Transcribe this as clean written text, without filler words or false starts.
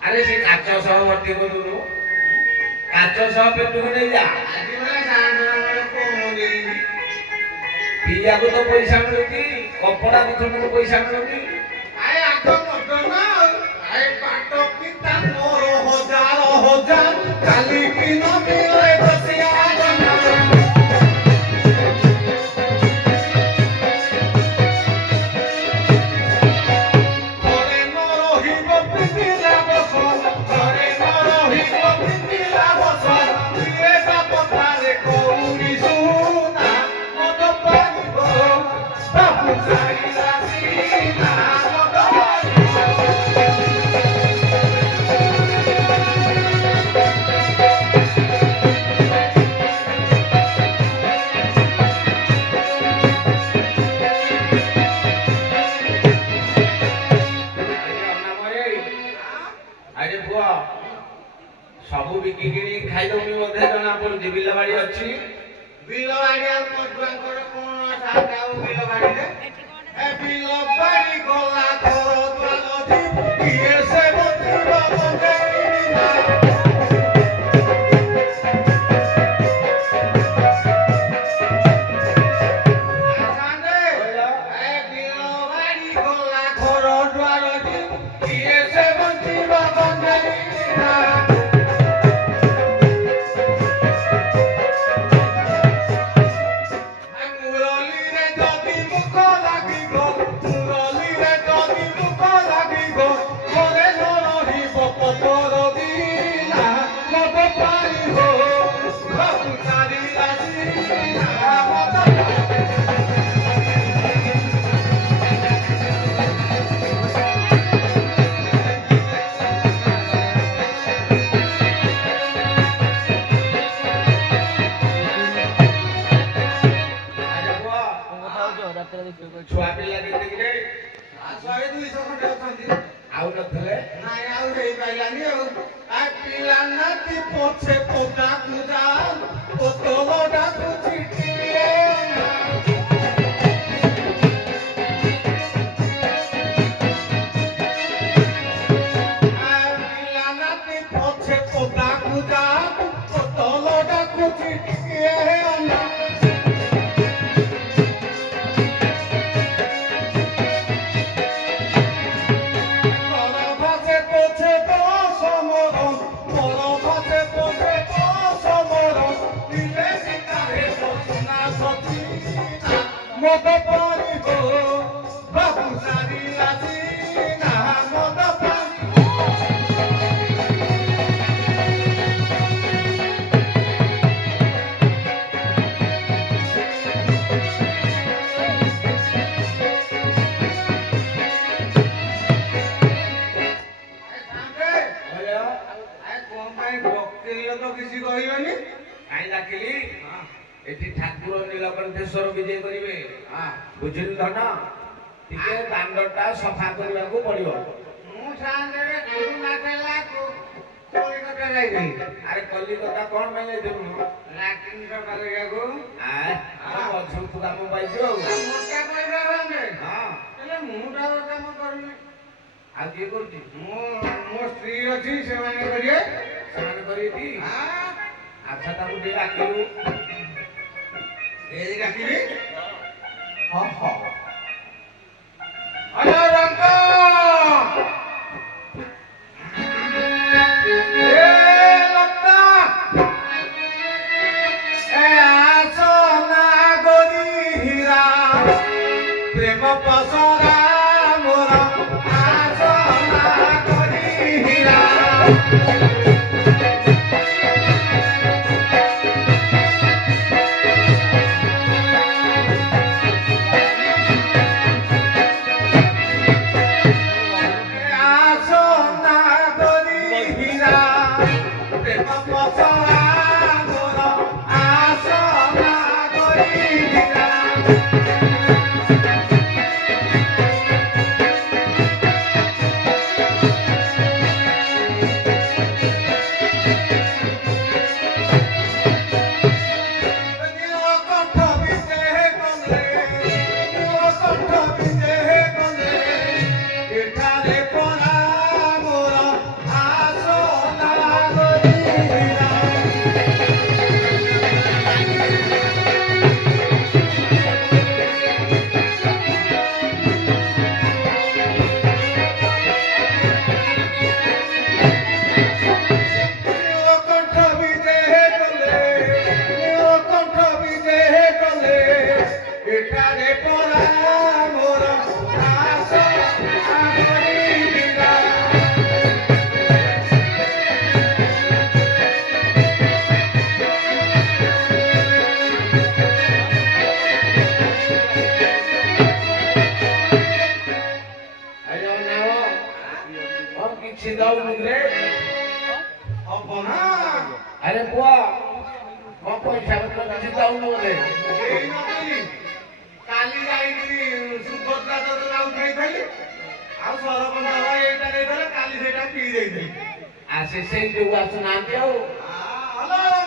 अरे से काच सह भर्ती करू काच सह पेटू नहीं जा पिया को तो पैसा मिलुची कपड़ा दिखन को पैसा मिलुची आए आग मटन आए पाट पिता मोर हजार हजार काली की न मिले बसिया सबू बिकिकी खाइदमी मध्य जना पड़ुची बिल बाड़ी अच्छी बिल बाड़ी मधुआंकर कोन सागाउ बिल बाड़ी रे ए बिल बाड़ी गला घर द्वार किए से बंधुरा बंधेरी ना आसांदे ए बिल बाड़ी गला घर द्वार किए से बंधुरा बंधेरी ना छुआ पिला देखिले शहे 200 खंडे अछंती आउ नथले नाइ आउ रे पाइलानी आ पिला नाती पोछे पोता पूजा ओ तोलोडा कुचिटिए आ पिला नाती पोछे पोता पूजा ओ तोलोडा कुचिटिए अन्ना मत पारी गो बाबू सारी लासी ना मत पारी तो किसी कहबनी काई डाकिली एठी ठाकुर नीलकंठेश्वर विजय करिवे बुझिल धन टिके दांडटा सफा करबा को पड़ियो मु सांगे रे गुरु नाटेला को कलिकता जाई गई अरे कलिकता कोन में ले देनु लाटिन सफा करिया को आ मजू तू काम पाइजो मोटा पैसा रंगे हां एले मुटा काम करनी आ के करती मो स्त्री अछि से माने करिए करिती हां अच्छा ताकू दे डाकिलु ए डाकिली हां हां अरे रंका କିଛି ଦଉନୁ ରେ ହବ ନା ଆରେ ପୁଅ ମୋ ପଇସା ପତ୍ର କିଛି ଦଉନୁ ବୋଧେ ଏଇ ନଥିଲି କାଲି ଯାଇକି ସୁଭଦ୍ରା ଯୋଜନା ଉଠେଇଥିଲି ଆଉ ସରପଞ୍ଚ ଭାଇ ଏଇଟା ଦେଇଥିଲେ କାଲି ସେଇଟା ପିଇ ଦେଇଥିଲି ଆସି ସେଇ ଯୋଉ ଆସୁନାହାନ୍ତି ଆଉ ହ୍ୟାଲୋ